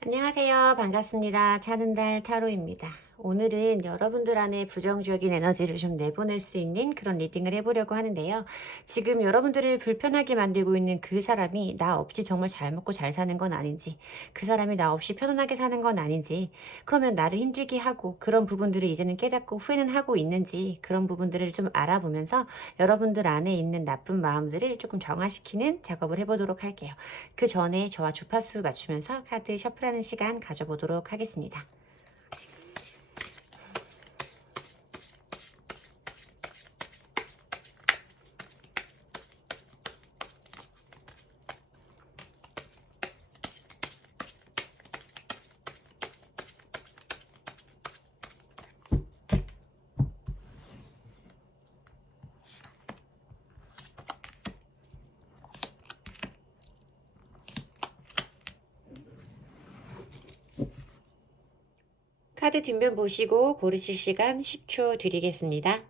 안녕하세요. 반갑습니다. 차는달 타로입니다. 오늘은 여러분들 안에 부정적인 에너지를 좀 내보낼 수 있는 그런 리딩을 해보려고 하는데요. 지금 여러분들을 불편하게 만들고 있는 그 사람이 나 없이 정말 잘 먹고 잘 사는 건 아닌지, 그 사람이 나 없이 편안하게 사는 건 아닌지, 그러면 나를 힘들게 하고 그런 부분들을 이제는 깨닫고 후회는 하고 있는지, 그런 부분들을 좀 알아보면서 여러분들 안에 있는 나쁜 마음들을 조금 정화시키는 작업을 해보도록 할게요. 그 전에 저와 주파수 맞추면서 카드 셔플하는 시간 가져보도록 하겠습니다. 카드 뒷면 보시고 고르실 시간 10초 드리겠습니다.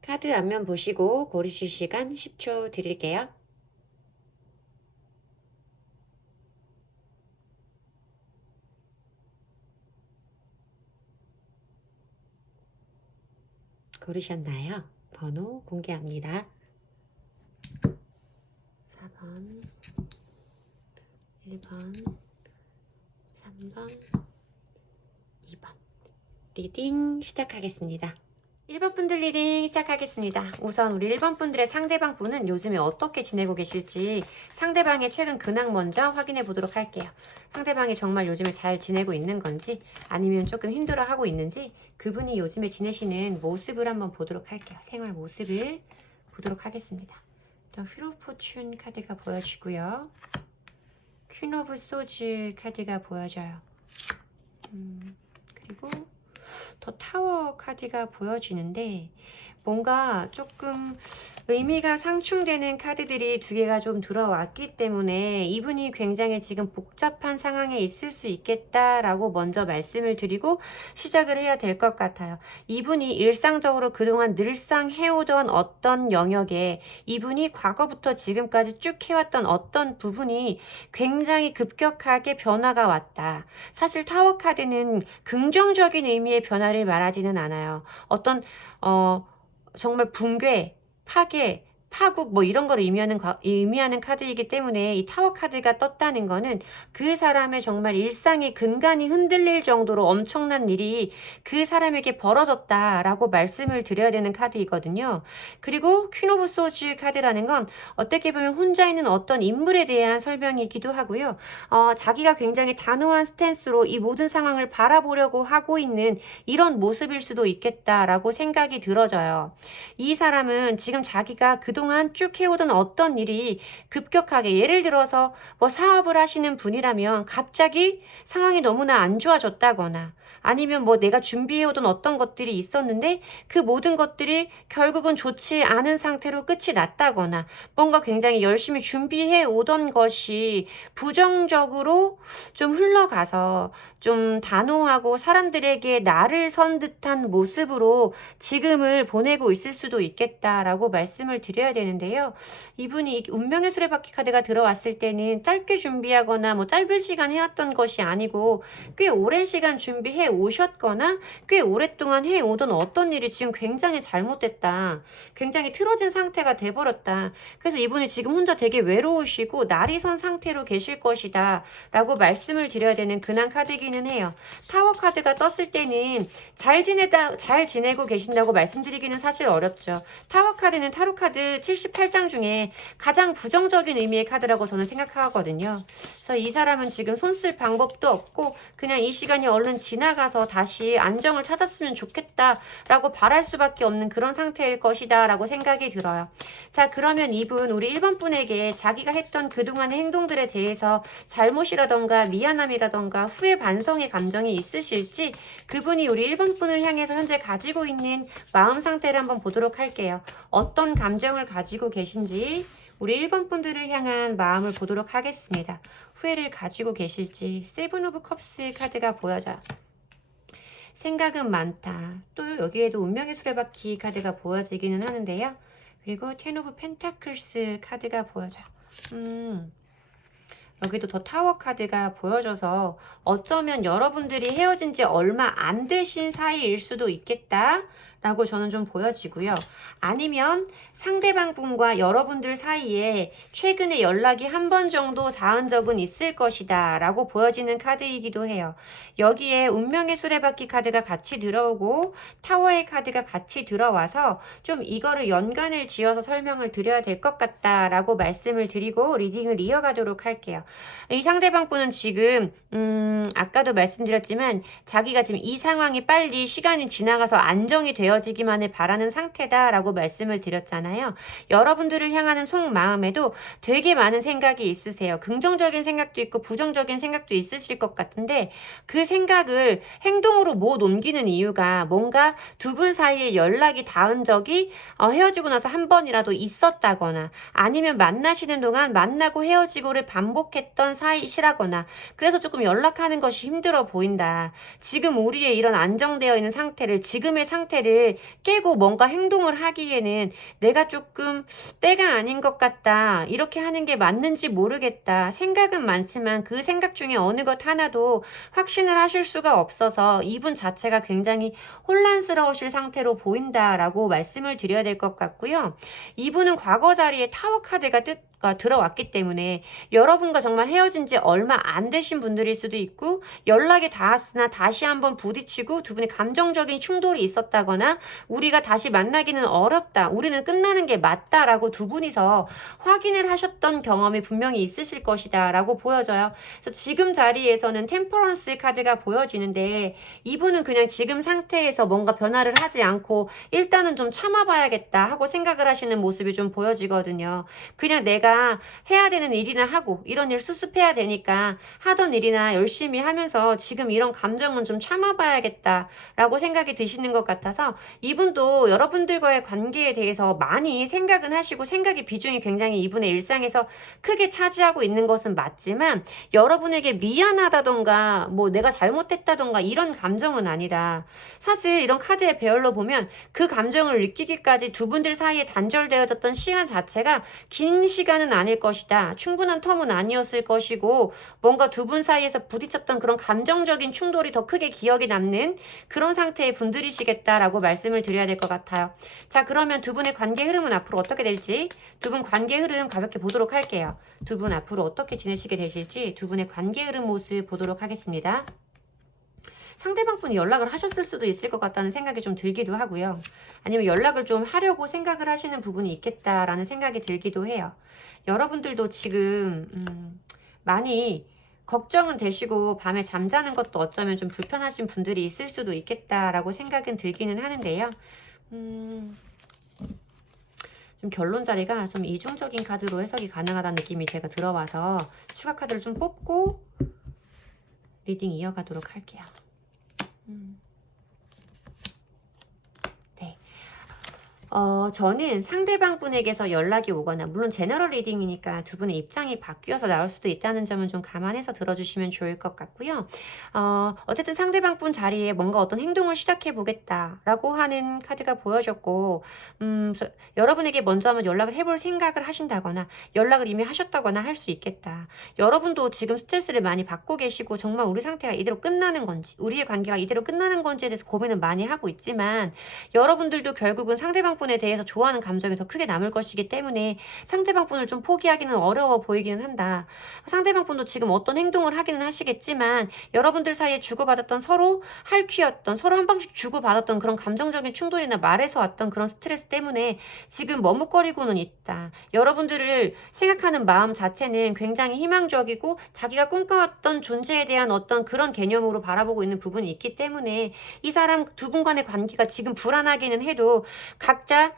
카드 앞면 보시고 고르실 시간 10초 드릴게요. 고르셨나요? 번호 공개합니다. 4번, 1번, 3번, 2번. 리딩 시작하겠습니다. 1번 분들 리딩 시작하겠습니다. 우선 우리 1번 분들의 상대방 분은 요즘에 어떻게 지내고 계실지 상대방의 최근 근황 먼저 확인해 보도록 할게요. 상대방이 정말 요즘에 잘 지내고 있는 건지 아니면 조금 힘들어하고 있는지 그분이 요즘에 지내시는 모습을 한번 보도록 할게요. 생활 모습을 보도록 하겠습니다. 휘로 포춘 카드가 보여지고요. 퀸 오브 소즈 카드가 보여져요. 그리고 더 타워 카드가 보여지는데 뭔가 조금 의미가 상충되는 카드들이 두 개가 좀 들어왔기 때문에 이분이 굉장히 지금 복잡한 상황에 있을 수 있겠다라고 먼저 말씀을 드리고 시작을 해야 될 것 같아요. 이분이 일상적으로 그동안 늘상 해오던 어떤 영역에 이분이 과거부터 지금까지 쭉 해왔던 어떤 부분이 굉장히 급격하게 변화가 왔다. 사실 타워 카드는 긍정적인 의미의 변화를 말하지는 않아요. 어떤 정말 붕괴, 파괴, 파국 뭐 이런 거를 의미하는 카드이기 때문에 이 타워 카드가 떴다는 거는 그 사람의 정말 일상의 근간이 흔들릴 정도로 엄청난 일이 그 사람에게 벌어졌다라고 말씀을 드려야 되는 카드이거든요. 그리고 퀸 오브 소즈 카드라는 건 어떻게 보면 혼자 있는 어떤 인물에 대한 설명이기도 하고요. 자기가 굉장히 단호한 스탠스로 이 모든 상황을 바라보려고 하고 있는 이런 모습일 수도 있겠다라고 생각이 들어져요. 이 사람은 지금 자기가 그동안 쭉 해오던 어떤 일이 급격하게 예를 들어서 뭐 사업을 하시는 분이라면 갑자기 상황이 너무나 안 좋아졌다거나 아니면 뭐 내가 준비해오던 어떤 것들이 있었는데 그 모든 것들이 결국은 좋지 않은 상태로 끝이 났다거나 뭔가 굉장히 열심히 준비해 오던 것이 부정적으로 좀 흘러가서 좀 단호하고 사람들에게 나를 선 듯한 모습으로 지금을 보내고 있을 수도 있겠다라고 말씀을 드려야 되는데요. 이분이 운명의 수레바퀴 카드가 들어왔을 때는 짧게 준비하거나 뭐 짧은 시간 해왔던 것이 아니고 꽤 오랜 시간 준비해 오셨거나 꽤 오랫동안 해오던 어떤 일이 지금 굉장히 잘못됐다. 굉장히 틀어진 상태가 돼버렸다. 그래서 이분이 지금 혼자 되게 외로우시고 날이 선 상태로 계실 것이다 라고 말씀을 드려야 되는 근황 카드이기는 해요. 타워 카드가 떴을 때는 잘 지내고 계신다고 말씀드리기는 사실 어렵죠. 타워 카드는 타로 카드 78장 중에 가장 부정적인 의미의 카드라고 저는 생각하거든요. 그래서 이 사람은 지금 손 쓸 방법도 없고 그냥 이 시간이 얼른 지나가 지나가서 다시 안정을 찾았으면 좋겠다 라고 바랄 수밖에 없는 그런 상태일 것이다 라고 생각이 들어요. 자, 그러면 이분 우리 1번 분에게 자기가 했던 그동안의 행동들에 대해서 잘못이라던가 미안함이라던가 후회 반성의 감정이 있으실지 그분이 우리 1번 분을 향해서 현재 가지고 있는 마음 상태를 한번 보도록 할게요. 어떤 감정을 가지고 계신지 우리 1번 분들을 향한 마음을 보도록 하겠습니다. 후회를 가지고 계실지 세븐 오브 컵스 카드가 보여져요. 생각은 많다. 또 여기에도 운명의 수레바퀴 카드가 보여지기는 하는데요. 그리고 텐 오브 펜타클스 카드가 보여져요. 여기도 더 타워 카드가 보여져서 어쩌면 여러분들이 헤어진 지 얼마 안 되신 사이일 수도 있겠다 라고 저는 좀 보여지고요. 아니면 상대방 분과 여러분들 사이에 최근에 연락이 한 번 정도 닿은 적은 있을 것이다 라고 보여지는 카드이기도 해요. 여기에 운명의 수레바퀴 카드가 같이 들어오고 타워의 카드가 같이 들어와서 좀 이거를 연관을 지어서 설명을 드려야 될 것 같다 라고 말씀을 드리고 리딩을 이어가도록 할게요. 이 상대방 분은 지금 아까도 말씀드렸지만 자기가 지금 이 상황이 빨리 시간이 지나가서 안정이 되어지기만을 바라는 상태다 라고 말씀을 드렸잖아요. 여러분들을 향하는 속마음에도 되게 많은 생각이 있으세요. 긍정적인 생각도 있고 부정적인 생각도 있으실 것 같은데 그 생각을 행동으로 못 옮기는 이유가 뭔가 두 분 사이에 연락이 닿은 적이 헤어지고 나서 한 번이라도 있었다거나 아니면 만나시는 동안 만나고 헤어지고를 반복했던 사이시라거나 그래서 조금 연락하는 것이 힘들어 보인다. 지금 우리의 이런 안정되어 있는 상태를 지금의 상태를 깨고 뭔가 행동을 하기에는 내가 조금 때가 아닌 것 같다. 이렇게 하는 게 맞는지 모르겠다. 생각은 많지만 그 생각 중에 어느 것 하나도 확신을 하실 수가 없어서 이분 자체가 굉장히 혼란스러우실 상태로 보인다라고 말씀을 드려야 될 것 같고요. 이분은 과거 자리에 타워 카드가 들어왔기 때문에 여러분과 정말 헤어진 지 얼마 안 되신 분들일 수도 있고 연락이 닿았으나 다시 한번 부딪히고 두 분의 감정적인 충돌이 있었다거나 우리가 다시 만나기는 어렵다. 우리는 끝나는 게 맞다라고 두 분이서 확인을 하셨던 경험이 분명히 있으실 것이다 라고 보여져요. 그래서 지금 자리에서는 템퍼런스 카드가 보여지는데 이분은 그냥 지금 상태에서 뭔가 변화를 하지 않고 일단은 좀 참아봐야겠다 하고 생각을 하시는 모습이 좀 보여지거든요. 그냥 내가 해야 되는 일이나 하고 이런 일 수습해야 되니까 하던 일이나 열심히 하면서 지금 이런 감정은 좀 참아봐야겠다 라고 생각이 드시는 것 같아서 이분도 여러분들과의 관계에 대해서 많이 생각은 하시고 생각의 비중이 굉장히 이분의 일상에서 크게 차지하고 있는 것은 맞지만 여러분에게 미안하다던가 뭐 내가 잘못했다던가 이런 감정은 아니다. 사실 이런 카드의 배열로 보면 그 감정을 느끼기까지 두 분들 사이에 단절되어졌던 시간 자체가 긴 시간은 아닐 것이다. 충분한 텀은 아니었을 것이고 뭔가 두 분 사이에서 부딪혔던 그런 감정적인 충돌이 더 크게 기억에 남는 그런 상태의 분들이시겠다라고 말씀을 드려야 될 것 같아요. 자, 그러면 두 분의 관계 흐름은 앞으로 어떻게 될지 두 분 관계 흐름 가볍게 보도록 할게요. 두 분 앞으로 어떻게 지내시게 되실지 두 분의 관계 흐름 모습 보도록 하겠습니다. 상대방 분이 연락을 하셨을 수도 있을 것 같다는 생각이 좀 들기도 하고요. 아니면 연락을 좀 하려고 생각을 하시는 부분이 있겠다라는 생각이 들기도 해요. 여러분들도 지금 많이 걱정은 되시고 밤에 잠자는 것도 어쩌면 좀 불편하신 분들이 있을 수도 있겠다라고 생각은 들기는 하는데요. 좀 결론 자리가 좀 이중적인 카드로 해석이 가능하다는 느낌이 제가 들어와서 추가 카드를 좀 뽑고 리딩 이어가도록 할게요. 네. 저는 상대방 분에게서 연락이 오거나 물론 제너럴 리딩이니까 두 분의 입장이 바뀌어서 나올 수도 있다는 점은 좀 감안해서 들어주시면 좋을 것 같고요. 어쨌든 상대방 분 자리에 뭔가 어떤 행동을 시작해 보겠다라고 하는 카드가 보여졌고 여러분에게 먼저 한번 연락을 해볼 생각을 하신다거나 연락을 이미 하셨다거나 할 수 있겠다. 여러분도 지금 스트레스를 많이 받고 계시고 정말 우리 상태가 이대로 끝나는 건지 우리의 관계가 이대로 끝나는 건지에 대해서 고민을 많이 하고 있지만 여러분들도 결국은 상대방 분 상대방분에 대해서 좋아하는 감정이 더 크게 남을 것이기 때문에 상대방분을 좀 포기하기는 어려워 보이기는 한다. 상대방분도 지금 어떤 행동을 하기는 하시겠지만 여러분들 사이에 주고받았던 서로 할퀴였던 서로 한 방씩 주고받았던 그런 감정적인 충돌이나 말에서 왔던 그런 스트레스 때문에 지금 머뭇거리고는 있다. 여러분들을 생각하는 마음 자체는 굉장히 희망적이고 자기가 꿈꿔왔던 존재에 대한 어떤 그런 개념으로 바라보고 있는 부분이 있기 때문에 이 사람 두 분 간의 관계가 지금 불안하기는 해도 각자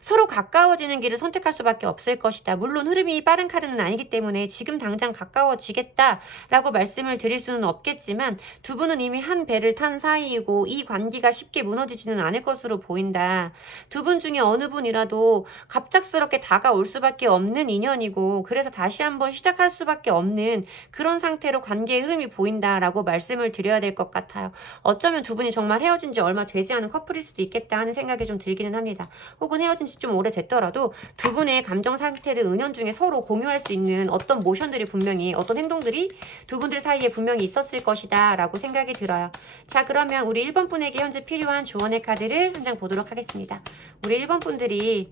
서로 가까워지는 길을 선택할 수밖에 없을 것이다. 물론 흐름이 빠른 카드는 아니기 때문에 지금 당장 가까워지겠다라고 말씀을 드릴 수는 없겠지만 두 분은 이미 한 배를 탄 사이이고 이 관계가 쉽게 무너지지는 않을 것으로 보인다. 두 분 중에 어느 분이라도 갑작스럽게 다가올 수밖에 없는 인연이고 그래서 다시 한번 시작할 수밖에 없는 그런 상태로 관계의 흐름이 보인다라고 말씀을 드려야 될 것 같아요. 어쩌면 두 분이 정말 헤어진 지 얼마 되지 않은 커플일 수도 있겠다 하는 생각이 좀 들기는 합니다. 혹은 헤어진 지 좀 오래됐더라도 두 분의 감정 상태를 은연중에 서로 공유할 수 있는 어떤 모션들이 분명히 어떤 행동들이 두 분들 사이에 분명히 있었을 것이다 라고 생각이 들어요. 자, 그러면 우리 1번 분에게 현재 필요한 조언의 카드를 한 장 보도록 하겠습니다. 우리 1번 분들이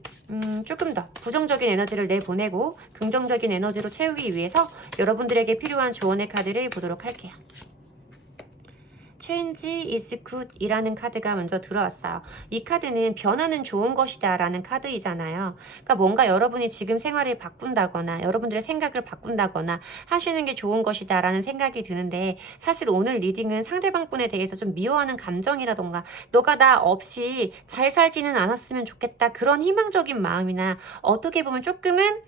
조금 더 부정적인 에너지를 내보내고 긍정적인 에너지로 채우기 위해서 여러분들에게 필요한 조언의 카드를 보도록 할게요. Change is good 이라는 카드가 먼저 들어왔어요. 이 카드는 변화는 좋은 것이다 라는 카드이잖아요. 그러니까 뭔가 여러분이 지금 생활을 바꾼다거나 여러분들의 생각을 바꾼다거나 하시는 게 좋은 것이다 라는 생각이 드는데 사실 오늘 리딩은 상대방분에 대해서 좀 미워하는 감정이라던가 너가 나 없이 잘 살지는 않았으면 좋겠다 그런 희망적인 마음이나 어떻게 보면 조금은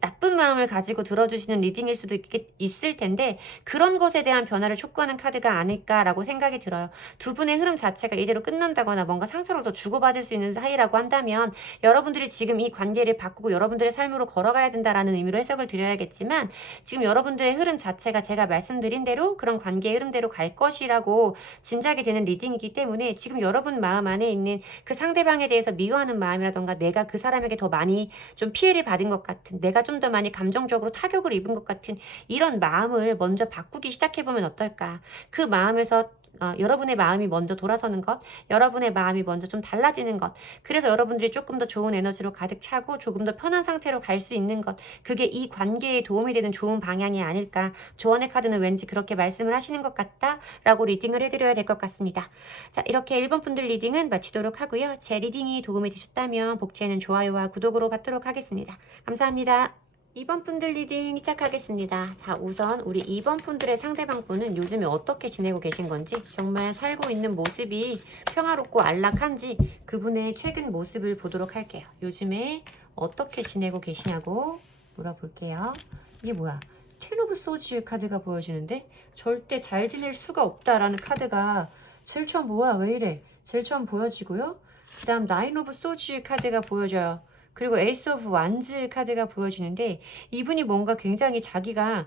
나쁜 마음을 가지고 들어주시는 리딩일 수도 있을 텐데 그런 것에 대한 변화를 촉구하는 카드가 아닐까라고 생각이 들어요. 두 분의 흐름 자체가 이대로 끝난다거나 뭔가 상처를 더 주고받을 수 있는 사이라고 한다면 여러분들이 지금 이 관계를 바꾸고 여러분들의 삶으로 걸어가야 된다라는 의미로 해석을 드려야겠지만 지금 여러분들의 흐름 자체가 제가 말씀드린 대로 그런 관계의 흐름대로 갈 것이라고 짐작이 되는 리딩이기 때문에 지금 여러분 마음 안에 있는 그 상대방에 대해서 미워하는 마음이라던가 내가 그 사람에게 더 많이 좀 피해를 받은 것 같은 내가 좀 더 많이 감정적으로 타격을 입은 것 같은 이런 마음을 먼저 바꾸기 시작해보면 어떨까. 그 마음에서 여러분의 마음이 먼저 돌아서는 것, 여러분의 마음이 먼저 좀 달라지는 것, 그래서 여러분들이 조금 더 좋은 에너지로 가득 차고 조금 더 편한 상태로 갈 수 있는 것, 그게 이 관계에 도움이 되는 좋은 방향이 아닐까. 조언의 카드는 왠지 그렇게 말씀을 하시는 것 같다 라고 리딩을 해드려야 될 것 같습니다. 자, 이렇게 1번 분들 리딩은 마치도록 하고요. 제 리딩이 도움이 되셨다면 복제는 좋아요와 구독으로 받도록 하겠습니다. 감사합니다. 2번 분들 리딩 시작하겠습니다. 자, 우선 우리 2번 분들의 상대방 분은 요즘에 어떻게 지내고 계신 건지, 정말 살고 있는 모습이 평화롭고 안락한지 그분의 최근 모습을 보도록 할게요. 요즘에 어떻게 지내고 계시냐고 물어볼게요. 이게 뭐야? 텐 오브 소즈 카드가 보여지는데 절대 잘 지낼 수가 없다라는 카드가 제일 처음 뭐야? 왜 이래? 제일 처음 보여지고요. 그 다음 나인 오브 소즈 카드가 보여져요. 그리고 에이스 오브 완즈 카드가 보여지는데 이분이 뭔가 굉장히 자기가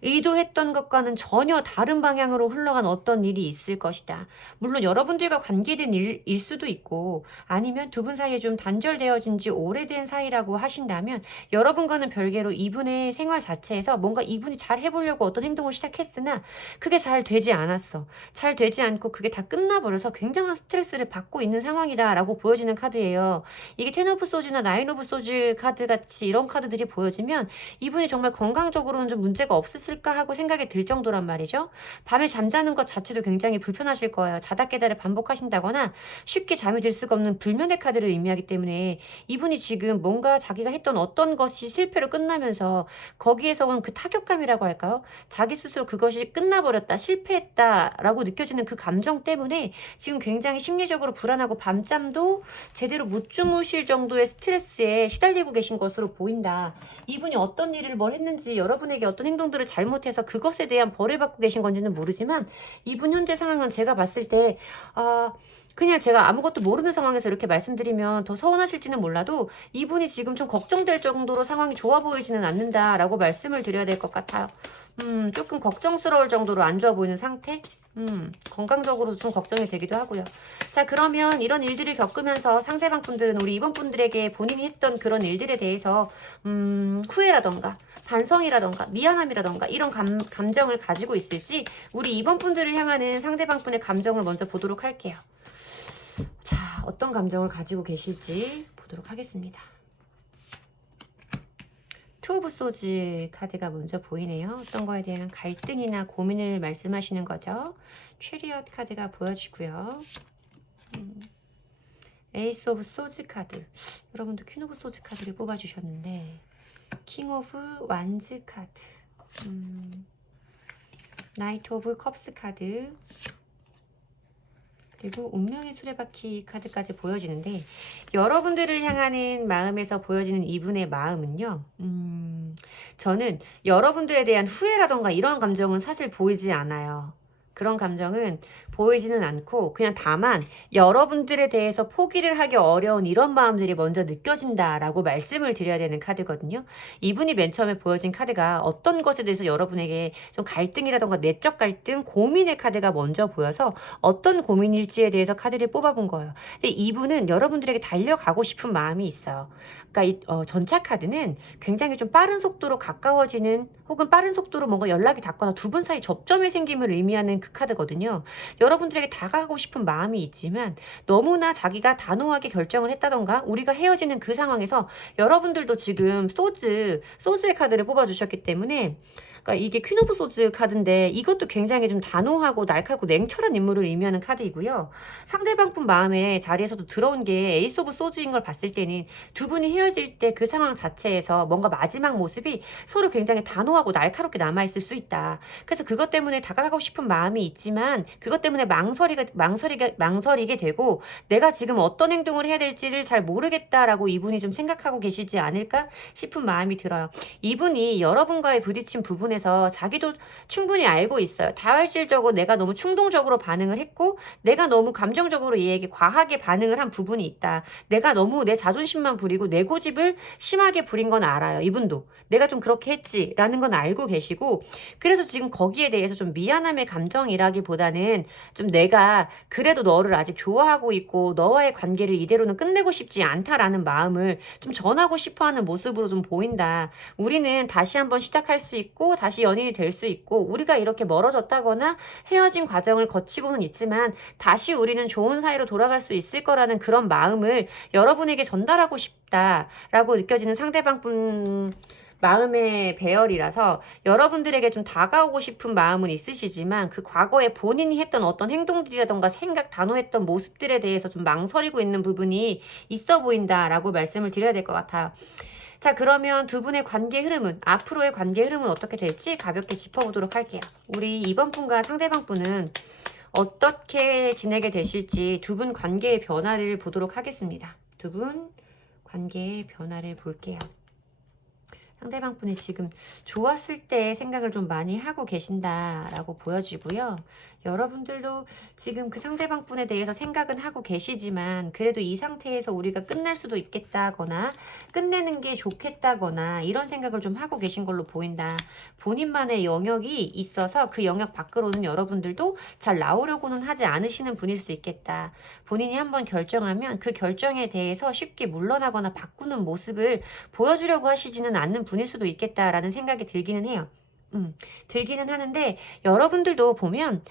의도했던 것과는 전혀 다른 방향으로 흘러간 어떤 일이 있을 것이다. 물론 여러분들과 관계된 일일 수도 있고 아니면 두 분 사이에 좀 단절되어진 지 오래된 사이라고 하신다면 여러분과는 별개로 이분의 생활 자체에서 뭔가 이분이 잘 해보려고 어떤 행동을 시작했으나 그게 잘 되지 않았어. 잘 되지 않고 그게 다 끝나버려서 굉장한 스트레스를 받고 있는 상황이다 라고 보여지는 카드예요. 이게 텐 오브 소즈나 나인 오브 소즈 카드 같이 이런 카드들이 보여지면 이분이 정말 건강적으로는 좀 문제가 없으실까 하고 생각이 들 정도란 말이죠. 밤에 잠자는 것 자체도 굉장히 불편하실 거예요. 자다 깨달을 반복하신다거나 쉽게 잠이 들 수가 없는 불면의 카드를 의미하기 때문에 이분이 지금 뭔가 자기가 했던 어떤 것이 실패로 끝나면서 거기에서 온 그 타격감이라고 할까요? 자기 스스로 그것이 끝나버렸다, 실패했다라고 느껴지는 그 감정 때문에 지금 굉장히 심리적으로 불안하고 밤잠도 제대로 못 주무실 정도의 스트레스에 시달리고 계신 것으로 보인다. 이분이 어떤 일을 뭘 했는지 여러분에게 어떤 행동들을 잘못해서 그것에 대한 벌을 받고 계신 건지는 모르지만 이분 현재 상황은 제가 봤을 때 그냥 제가 아무것도 모르는 상황에서 이렇게 말씀드리면 더 서운하실지는 몰라도 이분이 지금 좀 걱정될 정도로 상황이 좋아 보이지는 않는다라고 말씀을 드려야 될 것 같아요. 조금 걱정스러울 정도로 안 좋아 보이는 상태? 건강적으로도 좀 걱정이 되기도 하고요. 자, 그러면 이런 일들을 겪으면서 상대방 분들은 우리 이번 분들에게 본인이 했던 그런 일들에 대해서 후회라던가 반성이라던가 미안함이라던가 이런 감정을 가지고 있을지 우리 이번 분들을 향하는 상대방 분의 감정을 먼저 보도록 할게요. 자, 어떤 감정을 가지고 계실지 보도록 하겠습니다. 투 오브 소즈 카드가 먼저 보이네요. 어떤 거에 대한 갈등이나 고민을 말씀하시는 거죠. 체리엇 카드가 보여지고요. 에이스 오브 소즈 카드. 여러분도 퀸 오브 소즈 카드를 뽑아주셨는데 킹 오브 완즈 카드, 나이트 오브 컵스 카드, 그리고 운명의 수레바퀴 카드까지 보여지는데, 여러분들을 향하는 마음에서 보여지는 이분의 마음은요, 저는 여러분들에 대한 후회라던가 이런 감정은 사실 보이지 않아요. 그런 감정은 보이지는 않고 그냥 다만 여러분들에 대해서 포기를 하기 어려운 이런 마음들이 먼저 느껴진다라고 말씀을 드려야 되는 카드거든요. 이분이 맨 처음에 보여진 카드가 어떤 것에 대해서 여러분에게 좀 갈등이라던가 내적 갈등, 고민의 카드가 먼저 보여서 어떤 고민일지에 대해서 카드를 뽑아본 거예요. 근데 이분은 여러분들에게 달려가고 싶은 마음이 있어요. 그러니까 이 전차 카드는 굉장히 좀 빠른 속도로 가까워지는, 혹은 빠른 속도로 뭔가 연락이 닿거나 두 분 사이 접점이 생김을 의미하는 그 카드거든요. 여러분들에게 다가가고 싶은 마음이 있지만 너무나 자기가 단호하게 결정을 했다던가 우리가 헤어지는 그 상황에서 여러분들도 지금 소즈의 카드를 뽑아주셨기 때문에, 그러니까 이게 퀸 오브 소즈 카드인데 이것도 굉장히 좀 단호하고 날카롭고 냉철한 인물을 의미하는 카드이고요. 상대방 분 마음의 자리에서도 들어온 게 에이스 오브 소즈인 걸 봤을 때는 두 분이 헤어질 때 그 상황 자체에서 뭔가 마지막 모습이 서로 굉장히 단호하고 날카롭게 남아있을 수 있다. 그래서 그것 때문에 다가가고 싶은 마음이 있지만 그것 때문에 망설이게 되고 내가 지금 어떤 행동을 해야 될지를 잘 모르겠다라고 이분이 좀 생각하고 계시지 않을까 싶은 마음이 들어요. 이분이 여러분과의 부딪힌 부분에서 자기도 충분히 알고 있어요. 다혈질적으로 내가 너무 충동적으로 반응을 했고 내가 너무 감정적으로 얘에게 과하게 반응을 한 부분이 있다. 내가 너무 내 자존심만 부리고 내 고집을 심하게 부린 건 알아요. 이분도 내가 좀 그렇게 했지라는 건 알고 계시고, 그래서 지금 거기에 대해서 좀 미안함의 감정이라기보다는 좀 내가 그래도 너를 아직 좋아하고 있고 너와의 관계를 이대로는 끝내고 싶지 않다라는 마음을 좀 전하고 싶어하는 모습으로 좀 보인다. 우리는 다시 한번 시작할 수 있고 다시 연인이 될 수 있고 우리가 이렇게 멀어졌다거나 헤어진 과정을 거치고는 있지만 다시 우리는 좋은 사이로 돌아갈 수 있을 거라는 그런 마음을 여러분에게 전달하고 싶다라고 느껴지는 상대방 분 마음의 배열이라서 여러분들에게 좀 다가오고 싶은 마음은 있으시지만 그 과거에 본인이 했던 어떤 행동들이라던가 생각, 단호했던 모습들에 대해서 좀 망설이고 있는 부분이 있어 보인다라고 말씀을 드려야 될 것 같아요. 자, 그러면 두 분의 관계 흐름은, 앞으로의 관계 흐름은 어떻게 될지 가볍게 짚어보도록 할게요. 우리 이번 분과 상대방 분은 어떻게 지내게 되실지 두 분 관계의 변화를 보도록 하겠습니다. 두 분 관계의 변화를 볼게요. 상대방 분이 지금 좋았을 때 생각을 좀 많이 하고 계신다라고 보여지고요. 여러분들도 지금 그 상대방 분에 대해서 생각은 하고 계시지만 그래도 이 상태에서 우리가 끝날 수도 있겠다거나 끝내는 게 좋겠다거나 이런 생각을 좀 하고 계신 걸로 보인다. 본인만의 영역이 있어서 그 영역 밖으로는 여러분들도 잘 나오려고는 하지 않으시는 분일 수 있겠다. 본인이 한번 결정하면 그 결정에 대해서 쉽게 물러나거나 바꾸는 모습을 보여주려고 하시지는 않는 분일 수도 있겠다라는 생각이 들기는 해요. 들기는 하는데 여러분들도 보면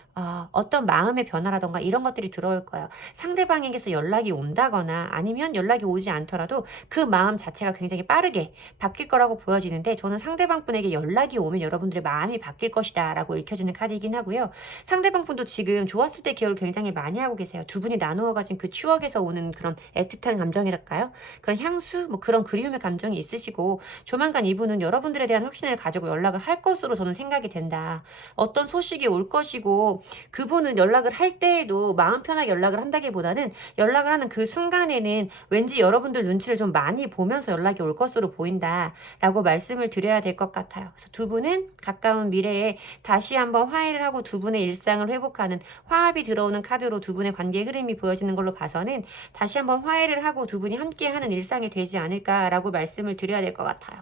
어떤 마음의 변화라던가 이런 것들이 들어올 거예요. 상대방에게서 연락이 온다거나 아니면 연락이 오지 않더라도 그 마음 자체가 굉장히 빠르게 바뀔 거라고 보여지는데, 저는 상대방 분에게 연락이 오면 여러분들의 마음이 바뀔 것이다 라고 읽혀지는 카드이긴 하고요. 상대방 분도 지금 좋았을 때 기억을 굉장히 많이 하고 계세요. 두 분이 나누어 가진 그 추억에서 오는 그런 애틋한 감정이랄까요? 그런 향수, 뭐 그런 그리움의 감정이 있으시고 조만간 이분은 여러분들에 대한 확신을 가지고 연락을 할 것으로 저는 생각이 된다. 어떤 소식이 올 것이고 그분은 연락을 할 때에도 마음 편하게 연락을 한다기보다는 연락을 하는 그 순간에는 왠지 여러분들 눈치를 좀 많이 보면서 연락이 올 것으로 보인다라고 말씀을 드려야 될 것 같아요. 그래서 두 분은 가까운 미래에 다시 한번 화해를 하고 두 분의 일상을 회복하는, 화합이 들어오는 카드로 두 분의 관계 흐름이 보여지는 걸로 봐서는 다시 한번 화해를 하고 두 분이 함께하는 일상이 되지 않을까라고 말씀을 드려야 될 것 같아요.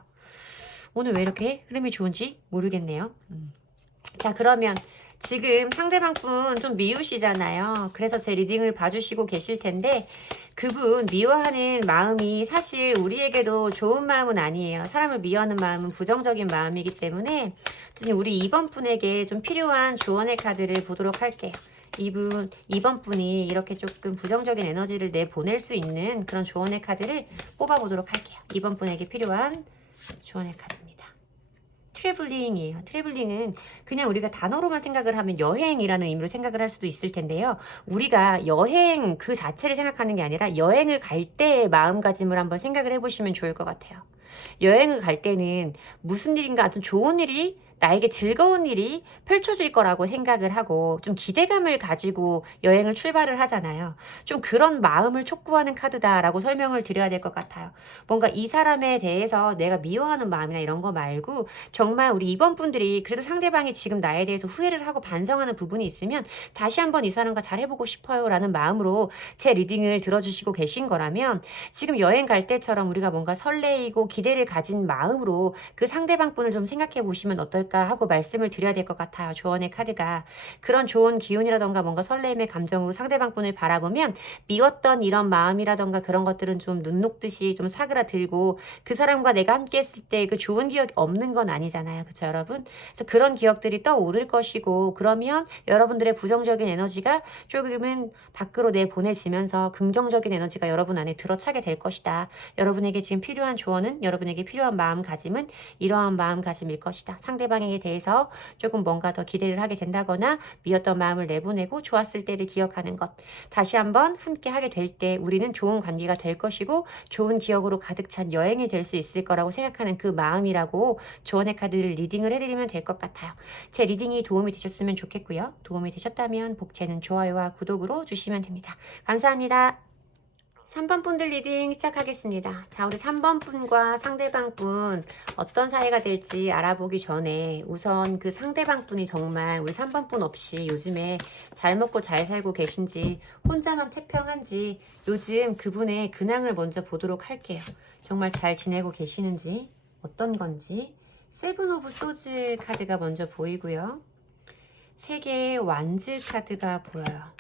오늘 왜 이렇게 흐름이 좋은지 모르겠네요. 자, 그러면 지금 상대방 분 좀 미우시잖아요. 그래서 제 리딩을 봐주시고 계실 텐데 그분 미워하는 마음이 사실 우리에게도 좋은 마음은 아니에요. 사람을 미워하는 마음은 부정적인 마음이기 때문에 우리 이번 분에게 좀 필요한 조언의 카드를 보도록 할게요. 이번 분이 이렇게 조금 부정적인 에너지를 내보낼 수 있는 그런 조언의 카드를 뽑아보도록 할게요. 이번 분에게 필요한 조언의 카드입니다. 트래블링이에요. 트래블링은 그냥 우리가 단어로만 생각을 하면 여행이라는 의미로 생각을 할 수도 있을 텐데요. 우리가 여행 그 자체를 생각하는 게 아니라 여행을 갈 때의 마음가짐을 한번 생각을 해보시면 좋을 것 같아요. 여행을 갈 때는 무슨 일인가 아주 좋은 일이 나에게 즐거운 일이 펼쳐질 거라고 생각을 하고 좀 기대감을 가지고 여행을 출발을 하잖아요. 좀 그런 마음을 촉구하는 카드다라고 설명을 드려야 될 것 같아요. 뭔가 이 사람에 대해서 내가 미워하는 마음이나 이런 거 말고 정말 우리 이번 분들이 그래도 상대방이 지금 나에 대해서 후회를 하고 반성하는 부분이 있으면 다시 한번 이 사람과 잘 해보고 싶어요 라는 마음으로 제 리딩을 들어주시고 계신 거라면 지금 여행 갈 때처럼 우리가 뭔가 설레이고 기대를 가진 마음으로 그 상대방 분을 좀 생각해 보시면 어떨까 하고 말씀을 드려야 될 것 같아요. 조언의 카드가 그런 좋은 기운이라던가 뭔가 설렘의 감정으로 상대방 분을 바라보면 미웠던 이런 마음이라던가 그런 것들은 좀 눈 녹듯이 좀 사그라들고 그 사람과 내가 함께 했을 때 그 좋은 기억이 없는 건 아니잖아요. 그렇죠 여러분? 그래서 그런 기억들이 떠오를 것이고 그러면 여러분들의 부정적인 에너지가 조금은 밖으로 내보내지면서 긍정적인 에너지가 여러분 안에 들어차게 될 것이다. 여러분에게 지금 필요한 조언은 여러분에게 필요한 마음가짐은 이러한 마음가짐일 것이다. 상대방에게 대해서 조금 뭔가 더 기대를 하게 된다거나 미웠던 마음을 내보내고 좋았을 때를 기억하는 것. 다시 한번 함께 하게 될 때 우리는 좋은 관계가 될 것이고 좋은 기억으로 가득 찬 여행이 될 수 있을 거라고 생각하는 그 마음이라고 조언의 카드를 리딩을 해드리면 될 것 같아요. 제 리딩이 도움이 되셨으면 좋겠고요. 도움이 되셨다면 복채는 좋아요와 구독으로 주시면 됩니다. 감사합니다. 3번 분들 리딩 시작하겠습니다. 자, 우리 3번 분과 상대방 분 어떤 사이가 될지 알아보기 전에 우선 그 상대방 분이 정말 우리 3번 분 없이 요즘에 잘 먹고 잘 살고 계신지 혼자만 태평한지 요즘 그분의 근황을 먼저 보도록 할게요. 정말 잘 지내고 계시는지 어떤 건지 세븐 오브 소즈 카드가 먼저 보이고요. 3개의 완즈 카드가 보여요.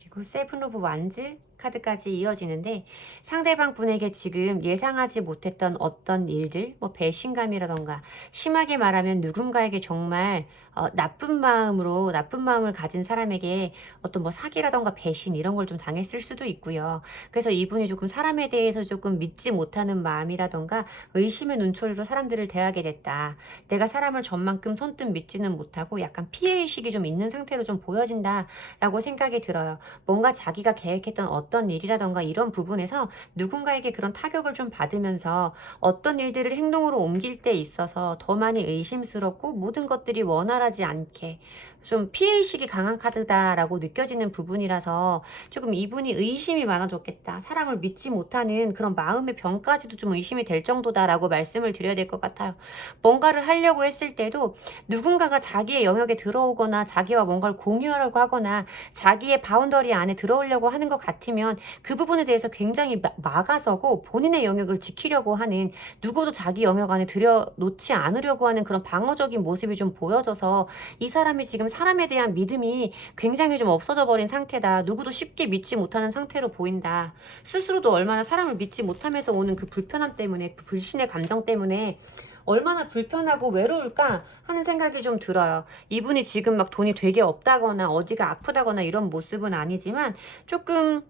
그리고 세븐 오브 완즈 카드까지 이어지는데 상대방 분에게 지금 예상하지 못했던 어떤 일들, 뭐 배신감이라던가 심하게 말하면 누군가에게 정말 나쁜 마음을 가진 사람에게 어떤 뭐 사기라던가 배신 이런 걸 좀 당했을 수도 있고요. 그래서 이분이 조금 사람에 대해서 조금 믿지 못하는 마음이라던가 의심의 눈초리로 사람들을 대하게 됐다. 내가 사람을 전만큼 손뜻 믿지는 못하고 약간 피해의식이 좀 있는 상태로 좀 보여진다라고 생각이 들어요. 뭔가 자기가 계획했던 어떤 일이라던가 이런 부분에서 누군가에게 그런 타격을 좀 받으면서 어떤 일들을 행동으로 옮길 때 있어서 더 많이 의심스럽고 모든 것들이 원활하지 않게 좀 피해의식이 강한 카드다라고 느껴지는 부분이라서 조금 이분이 의심이 많아졌겠다. 사람을 믿지 못하는 그런 마음의 병까지도 좀 의심이 될 정도다라고 말씀을 드려야 될 것 같아요. 뭔가를 하려고 했을 때도 누군가가 자기의 영역에 들어오거나 자기와 뭔가를 공유하려고 하거나 자기의 바운더리 안에 들어오려고 하는 것 같으면 그 부분에 대해서 굉장히 막아서고 본인의 영역을 지키려고 하는 누구도 자기 영역 안에 들여놓지 않으려고 하는 그런 방어적인 모습이 좀 보여져서 이 사람이 지금 사람에 대한 믿음이 굉장히 좀 없어져 버린 상태다. 누구도 쉽게 믿지 못하는 상태로 보인다. 스스로도 얼마나 사람을 믿지 못하면서 오는 그 불편함 때문에 그 불신의 감정 때문에 얼마나 불편하고 외로울까 하는 생각이 좀 들어요. 이분이 지금 막 돈이 되게 없다거나 어디가 아프다거나 이런 모습은 아니지만 조금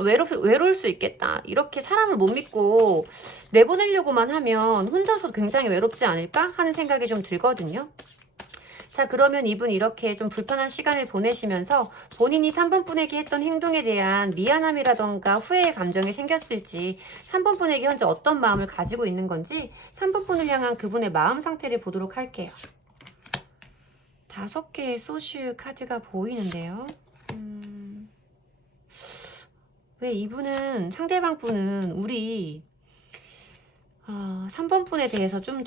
외로울 수 있겠다. 이렇게 사람을 못 믿고 내보내려고만 하면 혼자서 굉장히 외롭지 않을까 하는 생각이 좀 들거든요. 자, 그러면 이분 이렇게 좀 불편한 시간을 보내시면서 본인이 3번 분에게 했던 행동에 대한 미안함이라던가 후회의 감정이 생겼을지 3번 분에게 현재 어떤 마음을 가지고 있는 건지 3번 분을 향한 그분의 마음 상태를 보도록 할게요. 5개의 소슈 카드가 보이는데요. 왜 이분은 상대방 분은 우리 3번 분에 대해서 좀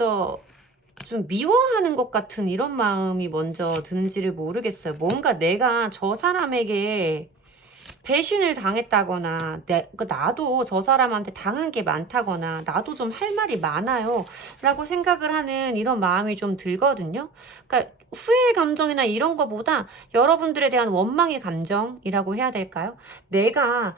미워하는 것 같은 이런 마음이 먼저 드는지를 모르겠어요. 뭔가 내가 저 사람에게 배신을 당했다거나 나도 저 사람한테 당한 게 많다거나 나도 좀 할 말이 많아요 라고 생각을 하는 이런 마음이 좀 들거든요. 그러니까 후회의 감정이나 이런 거보다 여러분들에 대한 원망의 감정이라고 해야 될까요? 내가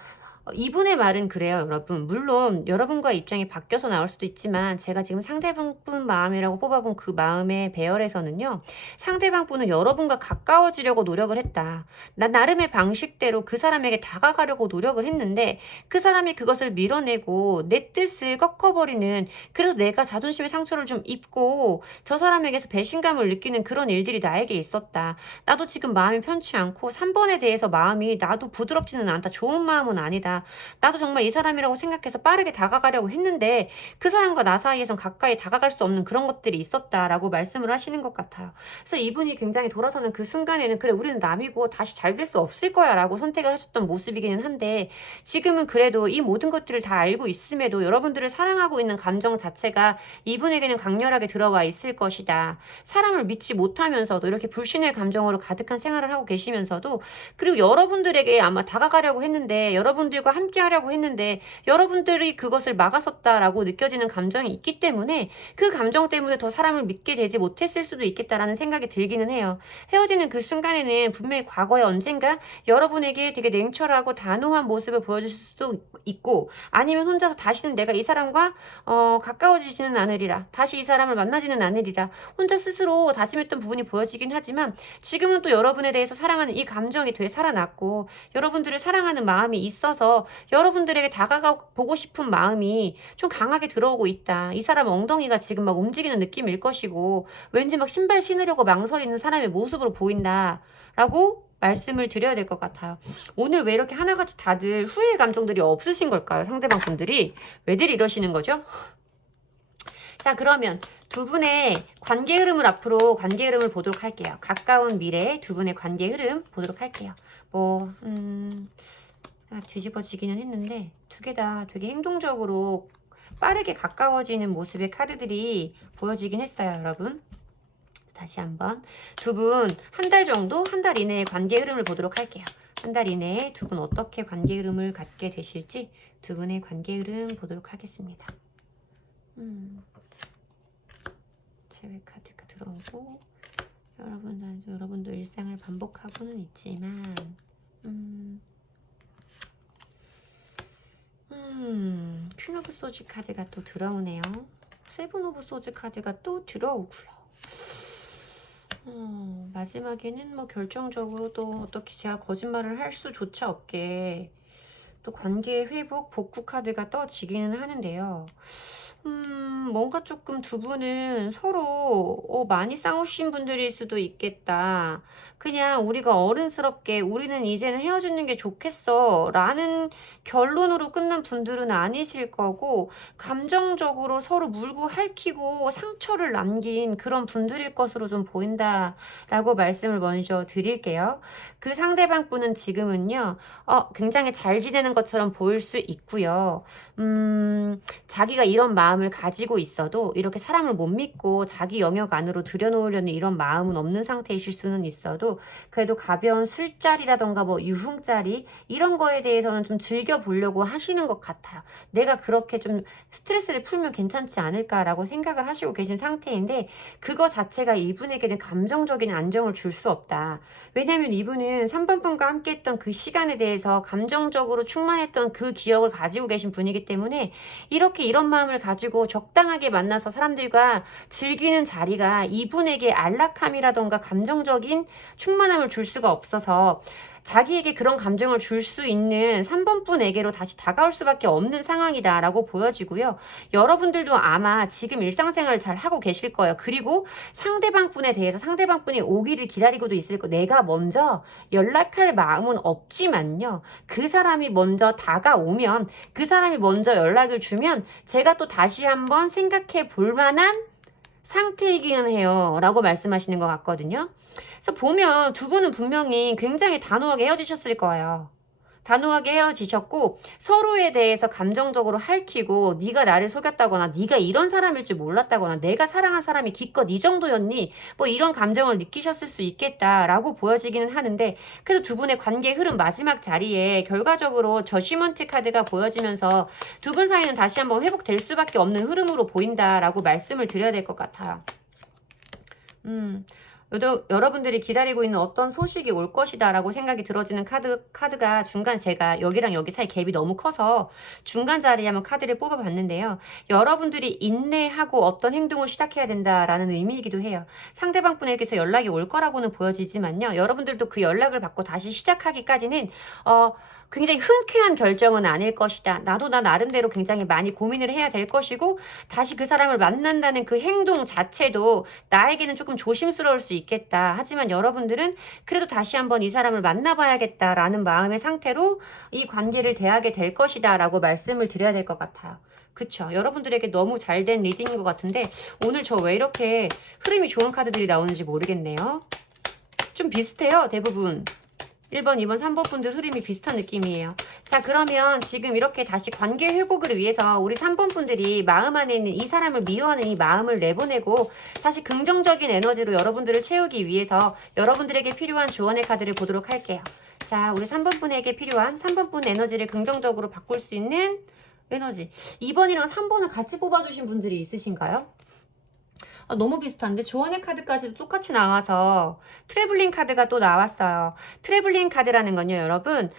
이분의 말은 그래요, 여러분. 물론 여러분과 입장이 바뀌어서 나올 수도 있지만 제가 지금 상대방분 마음이라고 뽑아본 그 마음의 배열에서는요. 상대방분은 여러분과 가까워지려고 노력을 했다. 난 나름의 방식대로 그 사람에게 다가가려고 노력을 했는데 그 사람이 그것을 밀어내고 내 뜻을 꺾어버리는, 그래서 내가 자존심의 상처를 좀 입고 저 사람에게서 배신감을 느끼는 그런 일들이 나에게 있었다. 나도 지금 마음이 편치 않고 3번에 대해서 마음이 나도 부드럽지는 않다. 좋은 마음은 아니다. 나도 정말 이 사람이라고 생각해서 빠르게 다가가려고 했는데 그 사람과 나 사이에선 가까이 다가갈 수 없는 그런 것들이 있었다라고 말씀을 하시는 것 같아요. 그래서 이분이 굉장히 돌아서는 그 순간에는 그래, 우리는 남이고 다시 잘 될 수 없을 거야 라고 선택을 하셨던 모습이기는 한데, 지금은 그래도 이 모든 것들을 다 알고 있음에도 여러분들을 사랑하고 있는 감정 자체가 이분에게는 강렬하게 들어와 있을 것이다. 사람을 믿지 못하면서도 이렇게 불신의 감정으로 가득한 생활을 하고 계시면서도, 그리고 여러분들에게 아마 다가가려고 했는데, 여러분들과 함께 하려고 했는데 여러분들이 그것을 막아섰다라고 느껴지는 감정이 있기 때문에 그 감정 때문에 더 사람을 믿게 되지 못했을 수도 있겠다라는 생각이 들기는 해요. 헤어지는 그 순간에는 분명히 과거에 언젠가 여러분에게 되게 냉철하고 단호한 모습을 보여줄 수도 있고, 아니면 혼자서 다시는 내가 이 사람과 가까워지지는 않으리라, 다시 이 사람을 만나지는 않으리라 혼자 스스로 다짐했던 부분이 보여지긴 하지만, 지금은 또 여러분에 대해서 사랑하는 이 감정이 되살아났고 여러분들을 사랑하는 마음이 있어서 여러분들에게 다가가 보고 싶은 마음이 좀 강하게 들어오고 있다. 이 사람 엉덩이가 지금 막 움직이는 느낌일 것이고 왠지 막 신발 신으려고 망설이는 사람의 모습으로 보인다 라고 말씀을 드려야 될 것 같아요. 오늘 왜 이렇게 하나같이 다들 후회 감정들이 없으신 걸까요? 상대방 분들이 왜들 이러시는 거죠? 자, 그러면 두 분의 관계 흐름을 앞으로 관계 흐름을 보도록 할게요. 가까운 미래의 두 분의 관계 흐름 보도록 할게요. 뒤집어지기는 했는데 두 개 다 되게 행동적으로 빠르게 가까워지는 모습의 카드들이 보여지긴 했어요, 여러분. 다시 한번 두 분 한 달 정도, 한 달 이내의 관계 흐름을 보도록 할게요. 한 달 이내에 두 분 어떻게 관계 흐름을 갖게 되실지 두 분의 관계 흐름 보도록 하겠습니다. 제외 카드가 들어오고, 여러분도 일상을 반복하고는 있지만 퀸 오브 소즈 카드가 또 들어오네요. 세븐 오브 소즈 카드가 또 들어오고요. 마지막에는 뭐 결정적으로 또 어떻게 제가 거짓말을 할 수조차 없게 또 관계 회복, 복구 카드가 떠지기는 하는데요. 뭔가 조금 두 분은 서로 많이 싸우신 분들일 수도 있겠다. 그냥 우리가 어른스럽게 우리는 이제는 헤어지는 게 좋겠어 라는 결론으로 끝난 분들은 아니실 거고, 감정적으로 서로 물고 핥히고 상처를 남긴 그런 분들일 것으로 좀 보인다 라고 말씀을 먼저 드릴게요. 그 상대방 분은 지금은요 굉장히 잘 지내는 것처럼 보일 수 있고요. 자기가 이런 마음을 가지고 있어도 이렇게 사람을 못 믿고 자기 영역 안으로 들여놓으려는 이런 마음은 없는 상태이실 수는 있어도, 그래도 가벼운 술자리라던가 뭐 유흥자리 이런 거에 대해서는 좀 즐겨보려고 하시는 것 같아요. 내가 그렇게 좀 스트레스를 풀면 괜찮지 않을까라고 생각을 하시고 계신 상태인데, 그거 자체가 이분에게는 감정적인 안정을 줄 수 없다. 왜냐면 이분은 3번 분과 함께 했던 그 시간에 대해서 감정적으로 충만했던 그 기억을 가지고 계신 분이기 때문에 이렇게 이런 마음을 가지고 적당하게 만나서 사람들과 즐기는 자리가 이분에게 안락함이라던가 감정적인 충만함을 줄 수가 없어서 자기에게 그런 감정을 줄 수 있는 3번 분에게로 다시 다가올 수밖에 없는 상황이다 라고 보여지고요. 여러분들도 아마 지금 일상생활을 잘 하고 계실 거예요. 그리고 상대방 분에 대해서 상대방 분이 오기를 기다리고도 있을 거예요. 내가 먼저 연락할 마음은 없지만요, 그 사람이 먼저 다가오면, 그 사람이 먼저 연락을 주면 제가 또 다시 한번 생각해 볼 만한 상태이기는 해요 라고 말씀하시는 것 같거든요. 그래서 보면 두 분은 분명히 굉장히 단호하게 헤어지셨을 거예요. 단호하게 헤어지셨고 서로에 대해서 감정적으로 핥히고, 네가 나를 속였다거나 네가 이런 사람일 줄 몰랐다거나 내가 사랑한 사람이 기껏 이 정도였니, 뭐 이런 감정을 느끼셨을 수 있겠다라고 보여지기는 하는데, 그래도 두 분의 관계 흐름 마지막 자리에 결과적으로 저지먼트 카드가 보여지면서 두 분 사이는 다시 한번 회복될 수밖에 없는 흐름으로 보인다라고 말씀을 드려야 될 것 같아요. 여러분들이 기다리고 있는 어떤 소식이 올 것이다 라고 생각이 들어지는 카드가 중간, 제가 여기랑 여기 사이 갭이 너무 커서 중간 자리에 한번 카드를 뽑아봤는데요. 여러분들이 인내하고 어떤 행동을 시작해야 된다라는 의미이기도 해요. 상대방 분에게서 연락이 올 거라고는 보여지지만요. 여러분들도 그 연락을 받고 다시 시작하기까지는 굉장히 흔쾌한 결정은 아닐 것이다. 나도 나 나름대로 굉장히 많이 고민을 해야 될 것이고, 다시 그 사람을 만난다는 그 행동 자체도 나에게는 조금 조심스러울 수 있겠다. 하지만 여러분들은 그래도 다시 한번 이 사람을 만나봐야겠다라는 마음의 상태로 이 관계를 대하게 될 것이다 라고 말씀을 드려야 될 것 같아요. 그쵸? 여러분들에게 너무 잘된 리딩인 것 같은데 오늘 저 왜 이렇게 흐름이 좋은 카드들이 나오는지 모르겠네요. 좀 비슷해요, 대부분. 1번, 2번, 3번 분들 흐름이 비슷한 느낌이에요. 자, 그러면 지금 이렇게 다시 관계 회복을 위해서 우리 3번 분들이 마음 안에 있는 이 사람을 미워하는 이 마음을 내보내고 다시 긍정적인 에너지로 여러분들을 채우기 위해서 여러분들에게 필요한 조언의 카드를 보도록 할게요. 자, 우리 3번 분에게 필요한 3번 분 에너지를 긍정적으로 바꿀 수 있는 에너지. 2번이랑 3번을 같이 뽑아주신 분들이 있으신가요? 너무 비슷한데 조언의 카드까지도 똑같이 나와서 트래블링 카드가 또 나왔어요. 트래블링 카드라는 건요, 여러분,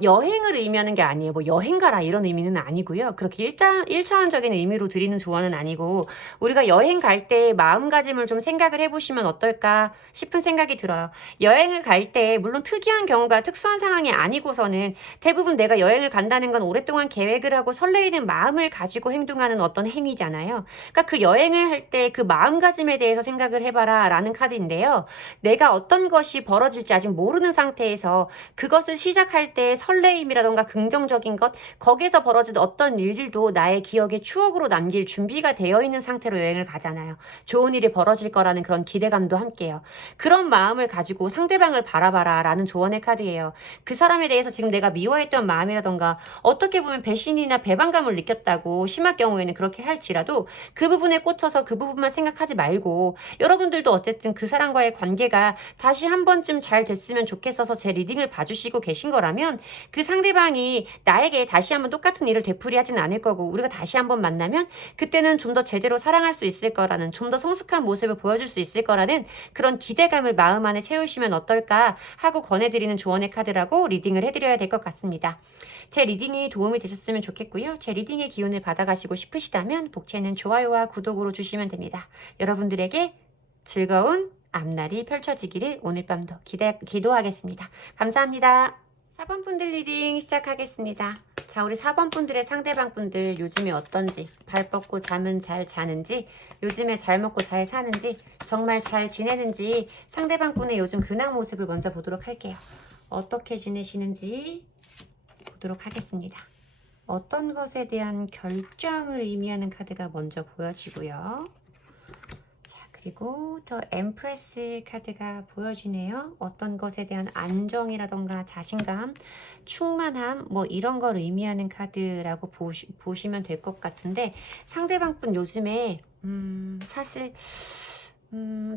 여행을 의미하는 게 아니에요. 뭐 여행 가라 이런 의미는 아니고요. 그렇게 일차원적인 의미로 드리는 조언은 아니고, 우리가 여행 갈 때 마음가짐을 좀 생각을 해보시면 어떨까 싶은 생각이 들어요. 여행을 갈 때 물론 특이한 경우가 특수한 상황이 아니고서는 대부분 내가 여행을 간다는 건 오랫동안 계획을 하고 설레이는 마음을 가지고 행동하는 어떤 행위잖아요. 그러니까 그 여행을 할 때 그 마음가짐에 대해서 생각을 해봐라 라는 카드인데요. 내가 어떤 것이 벌어질지 아직 모르는 상태에서 그것을 시작할 때 설레임이라던가 긍정적인 것, 거기에서 벌어진 어떤 일들도 나의 기억에 추억으로 남길 준비가 되어 있는 상태로 여행을 가잖아요. 좋은 일이 벌어질 거라는 그런 기대감도 함께요. 그런 마음을 가지고 상대방을 바라봐라 라는 조언의 카드예요. 그 사람에 대해서 지금 내가 미워했던 마음이라던가 어떻게 보면 배신이나 배반감을 느꼈다고 심할 경우에는 그렇게 할지라도 그 부분에 꽂혀서 그 부분만 생각하지 말고, 여러분들도 어쨌든 그 사람과의 관계가 다시 한 번쯤 잘 됐으면 좋겠어서 제 리딩을 봐주시고 계신 거라면 그 상대방이 나에게 다시 한번 똑같은 일을 되풀이하진 않을 거고, 우리가 다시 한번 만나면 그때는 좀 더 제대로 사랑할 수 있을 거라는, 좀 더 성숙한 모습을 보여줄 수 있을 거라는 그런 기대감을 마음 안에 채우시면 어떨까 하고 권해드리는 조언의 카드라고 리딩을 해드려야 될 것 같습니다. 제 리딩이 도움이 되셨으면 좋겠고요. 제 리딩의 기운을 받아가시고 싶으시다면 복채는 좋아요와 구독으로 주시면 됩니다. 여러분들에게 즐거운 앞날이 펼쳐지기를 오늘 밤도 기도하겠습니다. 감사합니다. 4번 분들 리딩 시작하겠습니다. 자, 우리 4번 분들의 상대방 분들 요즘에 어떤지, 발 뻗고 잠은 잘 자는지, 요즘에 잘 먹고 잘 사는지, 정말 잘 지내는지 상대방 분의 요즘 근황 모습을 먼저 보도록 할게요. 어떻게 지내시는지 보도록 하겠습니다. 어떤 것에 대한 결정을 의미하는 카드가 먼저 보여지고요. 자, 그리고 더 엠프레스 카드가 보여지네요. 어떤 것에 대한 안정이라던가 자신감, 충만함, 뭐 이런 걸 의미하는 카드라고 보시면 될 것 같은데, 상대방 분 요즘에 사실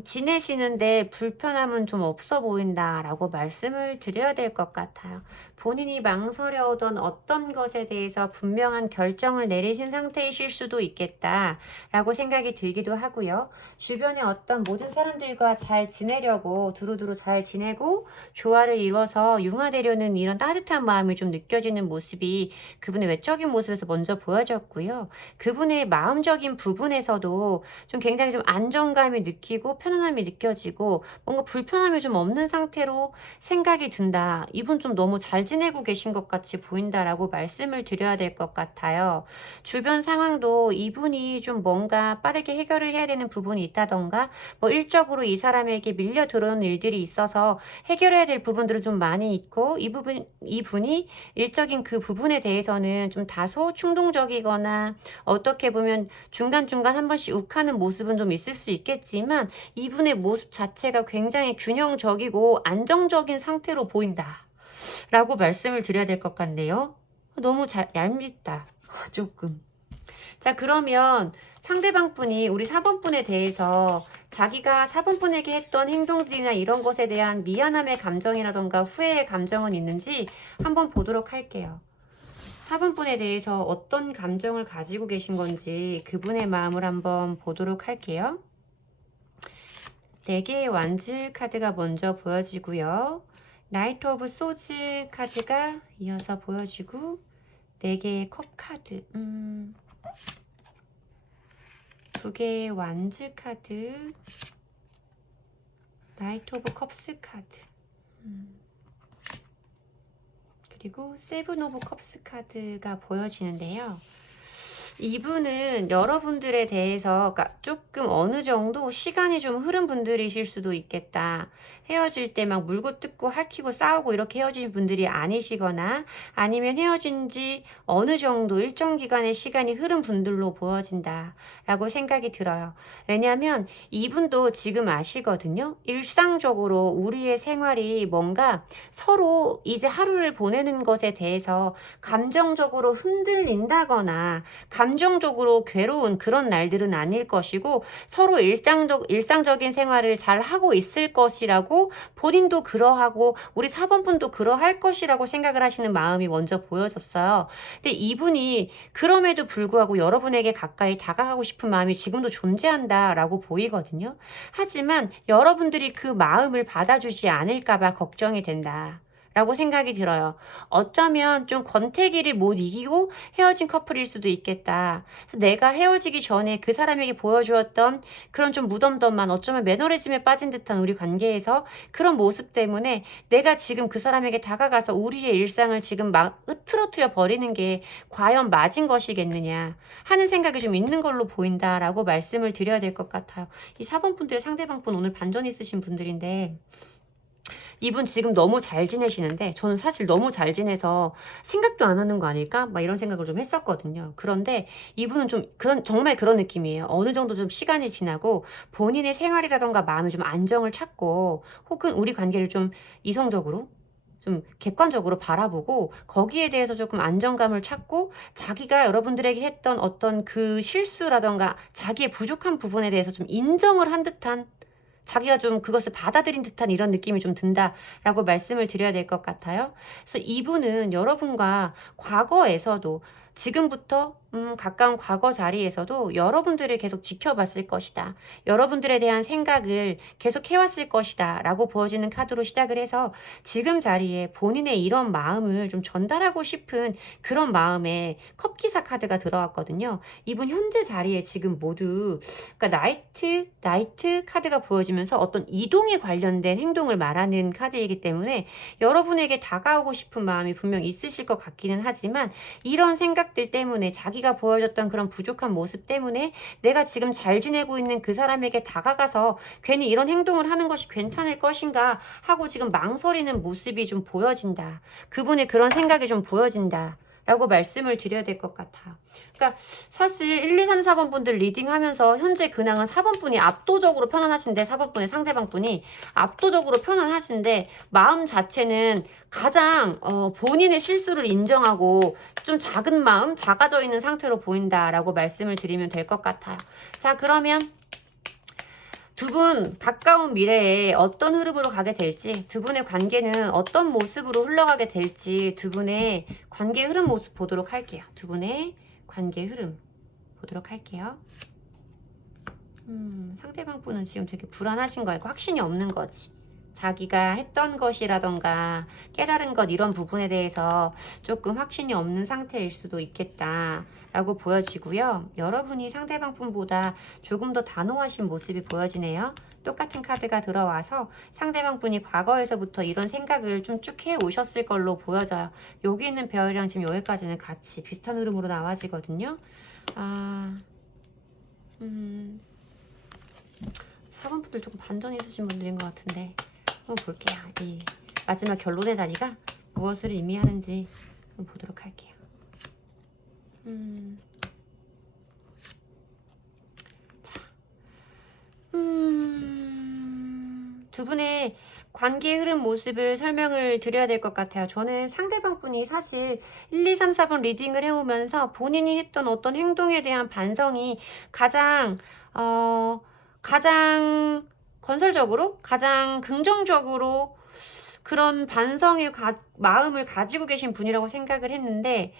지내시는데 불편함은 좀 없어 보인다라고 말씀을 드려야 될 것 같아요. 본인이 망설여오던 어떤 것에 대해서 분명한 결정을 내리신 상태이실 수도 있겠다라고 생각이 들기도 하고요. 주변의 어떤 모든 사람들과 잘 지내려고 두루두루 잘 지내고 조화를 이뤄서 융화되려는 이런 따뜻한 마음이 좀 느껴지는 모습이 그분의 외적인 모습에서 먼저 보여졌고요. 그분의 마음적인 부분에서도 좀 굉장히 좀 안정감이 느끼고 편안함이 느껴지고 뭔가 불편함이 좀 없는 상태로 생각이 든다. 이분 좀 너무 잘 지내고 계신 것 같이 보인다라고 말씀을 드려야 될 것 같아요. 주변 상황도 이분이 좀 뭔가 빠르게 해결을 해야 되는 부분이 있다던가 뭐 일적으로 이 사람에게 밀려 들어오는 일들이 있어서 해결해야 될 부분들은 좀 많이 있고, 이분이 일적인 그 부분에 대해서는 좀 다소 충동적이거나 어떻게 보면 중간중간 한 번씩 욱하는 모습은 좀 있을 수 있겠지만 이분의 모습 자체가 굉장히 균형적이고 안정적인 상태로 보인다 라고 말씀을 드려야 될 것 같네요. 너무 얄밉다. 조금. 자, 그러면 상대방 분이 우리 4번 분에 대해서 자기가 4번 분에게 했던 행동들이나 이런 것에 대한 미안함의 감정이라던가 후회의 감정은 있는지 한번 보도록 할게요. 4번 분에 대해서 어떤 감정을 가지고 계신 건지 그분의 마음을 한번 보도록 할게요. 4개의 완즈 카드가 먼저 보여지고요. 나이트 오브 소즈 카드가 이어서 보여지고 4개의 컵 카드, 2개의 완즈 카드, 나이트 오브 컵스 카드, 그리고 세븐 오브 컵스 카드가 보여지는데요. 이분은 여러분들에 대해서 조금 어느 정도 시간이 좀 흐른 분들이실 수도 있겠다. 헤어질 때 막 물고 뜯고 핥히고 싸우고 이렇게 헤어진 분들이 아니시거나 아니면 헤어진 지 어느 정도 일정 기간의 시간이 흐른 분들로 보여진다 라고 생각이 들어요. 왜냐하면 이분도 지금 아시거든요. 일상적으로 우리의 생활이 뭔가 서로 이제 하루를 보내는 것에 대해서 감정적으로 흔들린다거나 감정적으로 괴로운 그런 날들은 아닐 것이고 서로 일상적인 생활을 잘 하고 있을 것이라고 본인도 그러하고 우리 4번 분도 그러할 것이라고 생각을 하시는 마음이 먼저 보여졌어요. 근데 이분이 그럼에도 불구하고 여러분에게 가까이 다가가고 싶은 마음이 지금도 존재한다라고 보이거든요. 하지만 여러분들이 그 마음을 받아주지 않을까봐 걱정이 된다. 라고 생각이 들어요. 어쩌면 좀 권태기를 못 이기고 헤어진 커플일 수도 있겠다. 그래서 내가 헤어지기 전에 그 사람에게 보여주었던 그런 좀 무덤덤한 어쩌면 매너리즘에 빠진 듯한 우리 관계에서 그런 모습 때문에 내가 지금 그 사람에게 다가가서 우리의 일상을 지금 막 흐트러뜨려 버리는 게 과연 맞은 것이겠느냐 하는 생각이 좀 있는 걸로 보인다라고 말씀을 드려야 될 것 같아요. 이 4번 분들의 상대방 분 오늘 반전 있으신 분들인데 이분 지금 너무 잘 지내시는데 저는 사실 너무 잘 지내서 생각도 안 하는 거 아닐까? 막 이런 생각을 좀 했었거든요. 그런데 이분은 좀 정말 그런 느낌이에요. 어느 정도 좀 시간이 지나고 본인의 생활이라던가 마음에 좀 안정을 찾고 혹은 우리 관계를 좀 이성적으로 좀 객관적으로 바라보고 거기에 대해서 조금 안정감을 찾고 자기가 여러분들에게 했던 어떤 그 실수라던가 자기의 부족한 부분에 대해서 좀 인정을 한 듯한 자기가 좀 그것을 받아들인 듯한 이런 느낌이 좀 든다라고 말씀을 드려야 될 것 같아요. 그래서 이분은 여러분과 과거에서도 지금부터 가까운 과거 자리에서도 여러분들을 계속 지켜봤을 것이다. 여러분들에 대한 생각을 계속 해왔을 것이다. 라고 보여지는 카드로 시작을 해서 지금 자리에 본인의 이런 마음을 좀 전달하고 싶은 그런 마음에 컵기사 카드가 들어왔거든요. 이분 현재 자리에 지금 모두 그러니까 나이트 카드가 보여지면서 어떤 이동에 관련된 행동을 말하는 카드이기 때문에 여러분에게 다가오고 싶은 마음이 분명 있으실 것 같기는 하지만 이런 생각들 때문에 자기가 보여줬던 그런 부족한 모습 때문에 내가 지금 잘 지내고 있는 그 사람에게 다가가서 괜히 이런 행동을 하는 것이 괜찮을 것인가 하고 지금 망설이는 모습이 좀 보여진다. 그분의 그런 생각이 좀 보여진다. 라고 말씀을 드려야 될 것 같아요. 그러니까 사실 1, 2, 3, 4번 분들 리딩하면서 현재 근황은 4번 분이 압도적으로 편안하신데 4번 분의 상대방 분이 압도적으로 편안하신데 마음 자체는 가장 본인의 실수를 인정하고 좀 작은 마음, 작아져 있는 상태로 보인다라고 말씀을 드리면 될 것 같아요. 자, 그러면 두 분 가까운 미래에 어떤 흐름으로 가게 될지 두 분의 관계는 어떤 모습으로 흘러가게 될지 두 분의 관계 흐름 모습 보도록 할게요. 두 분의 관계 흐름 보도록 할게요. 상대방 분은 지금 되게 불안하신 거예요. 확신이 없는 거지. 자기가 했던 것이라던가 깨달은 것 이런 부분에 대해서 조금 확신이 없는 상태일 수도 있겠다 라고 보여지고요. 여러분이 상대방 분보다 조금 더 단호하신 모습이 보여지네요. 똑같은 카드가 들어와서 상대방 분이 과거에서부터 이런 생각을 좀 쭉 해오셨을 걸로 보여져요. 여기 있는 별이랑 지금 여기까지는 같이 비슷한 흐름으로 나와지거든요. 4번 분들 조금 반전 있으신 분들인 것 같은데 한번 볼게요. 이 마지막 결론의 자리가 무엇을 의미하는지 한번 보도록 할게요. 자, 두 분의 관계의 흐름 모습을 설명을 드려야 될 것 같아요. 저는 상대방 분이 사실 1, 2, 3, 4번 리딩을 해오면서 본인이 했던 어떤 행동에 대한 반성이 가장 건설적으로, 가장 긍정적으로 그런 반성의 마음을 가지고 계신 분이라고 생각을 했는데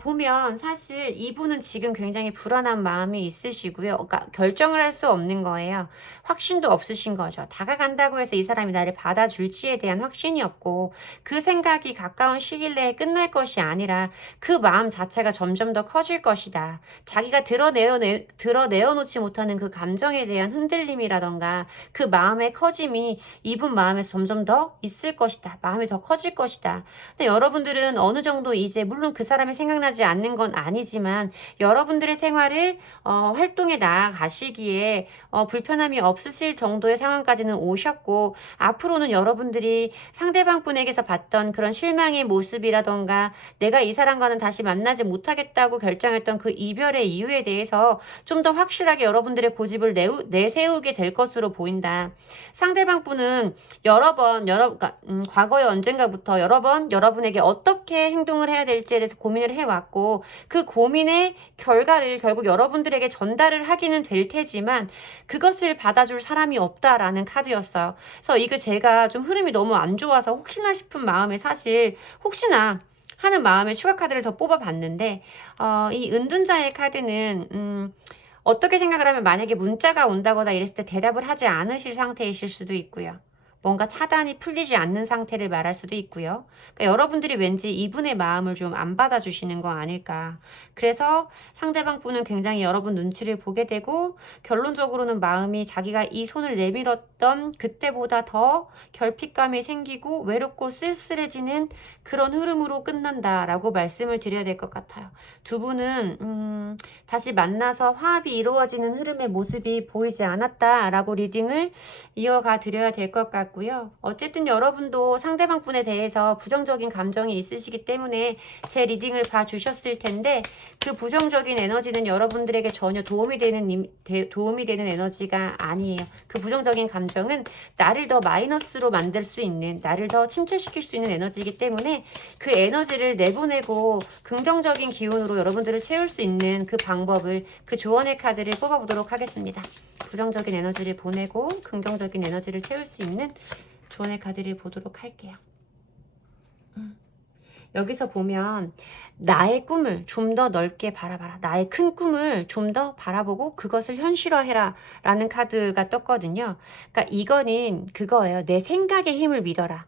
보면 사실 이분은 지금 굉장히 불안한 마음이 있으시고요. 그러니까 결정을 할 수 없는 거예요. 확신도 없으신 거죠. 다가간다고 해서 이 사람이 나를 받아줄지에 대한 확신이 없고 그 생각이 가까운 시일 내에 끝날 것이 아니라 그 마음 자체가 점점 더 커질 것이다. 자기가 드러내어놓지 못하는 그 감정에 대한 흔들림이라던가 그 마음의 커짐이 이분 마음에서 점점 더 있을 것이다. 마음이 더 커질 것이다. 근데 여러분들은 어느 정도 이제 물론 그 사람이 생각나지 않는 건 아니지만 여러분들의 생활을 활동에 나아가시기에 불편함이 없으실 정도의 상황까지는 오셨고 앞으로는 여러분들이 상대방 분에게서 봤던 그런 실망의 모습이라던가 내가 이 사람과는 다시 만나지 못하겠다고 결정했던 그 이별의 이유에 대해서 좀 더 확실하게 여러분들의 고집을 내세우게 될 것으로 보인다. 상대방 분은 그러니까 과거에 언젠가부터 여러 번 여러분에게 어떻게 행동을 해야 될지에 대해서 고민을 해왔고 그 고민의 결과를 결국 여러분들에게 전달을 하기는 될 테지만 그것을 받아줄 사람이 없다라는 카드였어요. 그래서 이거 제가 좀 흐름이 너무 안 좋아서 혹시나 싶은 마음에 사실 혹시나 하는 마음에 추가 카드를 더 뽑아봤는데 이 은둔자의 카드는 어떻게 생각을 하면 만약에 문자가 온다거나 이랬을 때 대답을 하지 않으실 상태이실 수도 있고요. 뭔가 차단이 풀리지 않는 상태를 말할 수도 있고요. 그러니까 여러분들이 왠지 이분의 마음을 좀 안 받아주시는 거 아닐까. 그래서 상대방 분은 굉장히 여러분 눈치를 보게 되고 결론적으로는 마음이 자기가 이 손을 내밀었던 그때보다 더 결핍감이 생기고 외롭고 쓸쓸해지는 그런 흐름으로 끝난다라고 말씀을 드려야 될 것 같아요. 두 분은 다시 만나서 화합이 이루어지는 흐름의 모습이 보이지 않았다라고 리딩을 이어가 드려야 될 것 같고요. 어쨌든 여러분도 상대방 분에 대해서 부정적인 감정이 있으시기 때문에 제 리딩을 봐주셨을 텐데 그 부정적인 에너지는 여러분들에게 전혀 도움이 되는 에너지가 아니에요. 그 부정적인 감정은 나를 더 마이너스로 만들 수 있는, 나를 더 침체시킬 수 있는 에너지이기 때문에 그 에너지를 내보내고 긍정적인 기운으로 여러분들을 채울 수 있는 그 방법을, 그 조언의 카드를 뽑아보도록 하겠습니다. 부정적인 에너지를 보내고 긍정적인 에너지를 채울 수 있는 조언의 카드를 보도록 할게요. 여기서 보면 나의 꿈을 좀 더 넓게 바라봐라. 나의 큰 꿈을 좀 더 바라보고 그것을 현실화해라 라는 카드가 떴거든요. 그러니까 이거는 그거예요. 내 생각의 힘을 믿어라.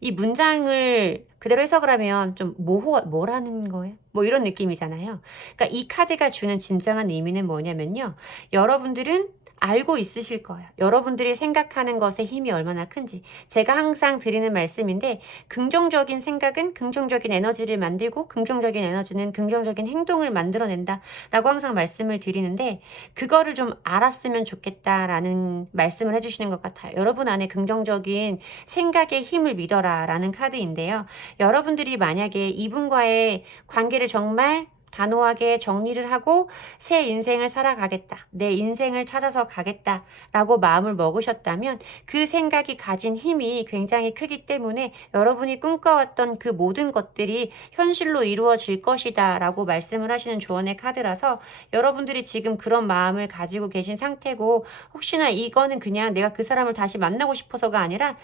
이 문장을 그대로 해석을 하면 좀 뭐라는 거예요? 뭐 이런 느낌이잖아요. 그러니까 이 카드가 주는 진정한 의미는 뭐냐면요. 여러분들은 알고 있으실 거예요. 여러분들이 생각하는 것의 힘이 얼마나 큰지. 제가 항상 드리는 말씀인데 긍정적인 생각은 긍정적인 에너지를 만들고 긍정적인 에너지는 긍정적인 행동을 만들어낸다 라고 항상 말씀을 드리는데 그거를 좀 알았으면 좋겠다라는 말씀을 해주시는 것 같아요. 여러분 안에 긍정적인 생각의 힘을 믿어라 라는 카드인데요. 여러분들이 만약에 이분과의 관계를 정말 단호하게 정리를 하고 새 인생을 살아가겠다. 내 인생을 찾아서 가겠다. 라고 마음을 먹으셨다면 그 생각이 가진 힘이 굉장히 크기 때문에 여러분이 꿈꿔왔던 그 모든 것들이 현실로 이루어질 것이다. 라고 말씀을 하시는 조언의 카드라서 여러분들이 지금 그런 마음을 가지고 계신 상태고 혹시나 이거는 그냥 내가 그 사람을 다시 만나고 싶어서가 아니라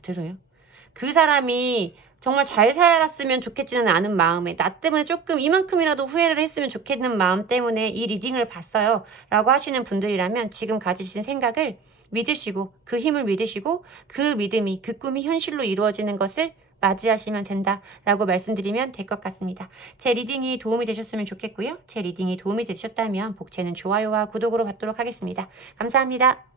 죄송해요. 그 사람이 정말 잘 살았으면 좋겠지는 않은 마음에 나 때문에 조금 이만큼이라도 후회를 했으면 좋겠는 마음 때문에 이 리딩을 봤어요 라고 하시는 분들이라면 지금 가지신 생각을 믿으시고 그 힘을 믿으시고 그 믿음이 그 꿈이 현실로 이루어지는 것을 맞이하시면 된다라고 말씀드리면 될 것 같습니다. 제 리딩이 도움이 되셨으면 좋겠고요. 제 리딩이 도움이 되셨다면 복채는 좋아요와 구독으로 받도록 하겠습니다. 감사합니다.